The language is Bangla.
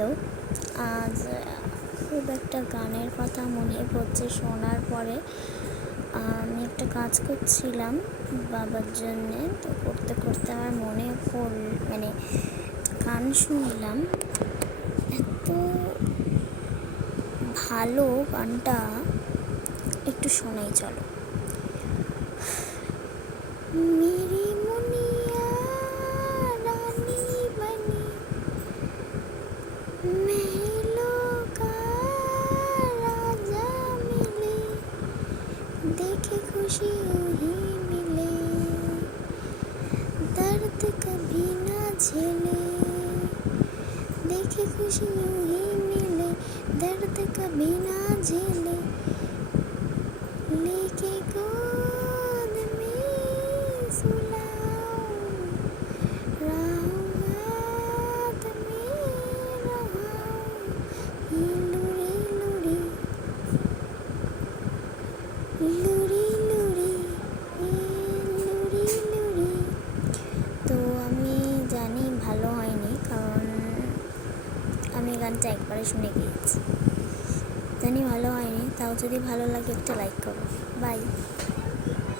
হ্যালো, আজ খুব একটা গানের কথা মনে পড়ছে শোনার পরে। আমি একটা কাজ করছিলাম বাবার জন্যে, তো করতে করতে আমার মনে গান শুনলাম। এত ভালো গানটা, একটু শোনাই চলো। মেরি মুনিয়া রানী বনি महलों का राजा मिले, देखे खुशी ही मिले, दर्द कभी ना झेले, देखे खुशी ही मिले, दर्द कभी ना झेले, लेके गोद में सुलाओ, राहों में लुड़ी लुड़ी लुड़ी लुड़ी লুড়ি লুড়ি। তো আমি জানি ভালো হয়নি, কারণ আমি গানটা একবারে শুনে গিয়েছি। জানি ভালো হয়নি, তাও যদি ভালো লাগে একটা লাইক করো। বাই।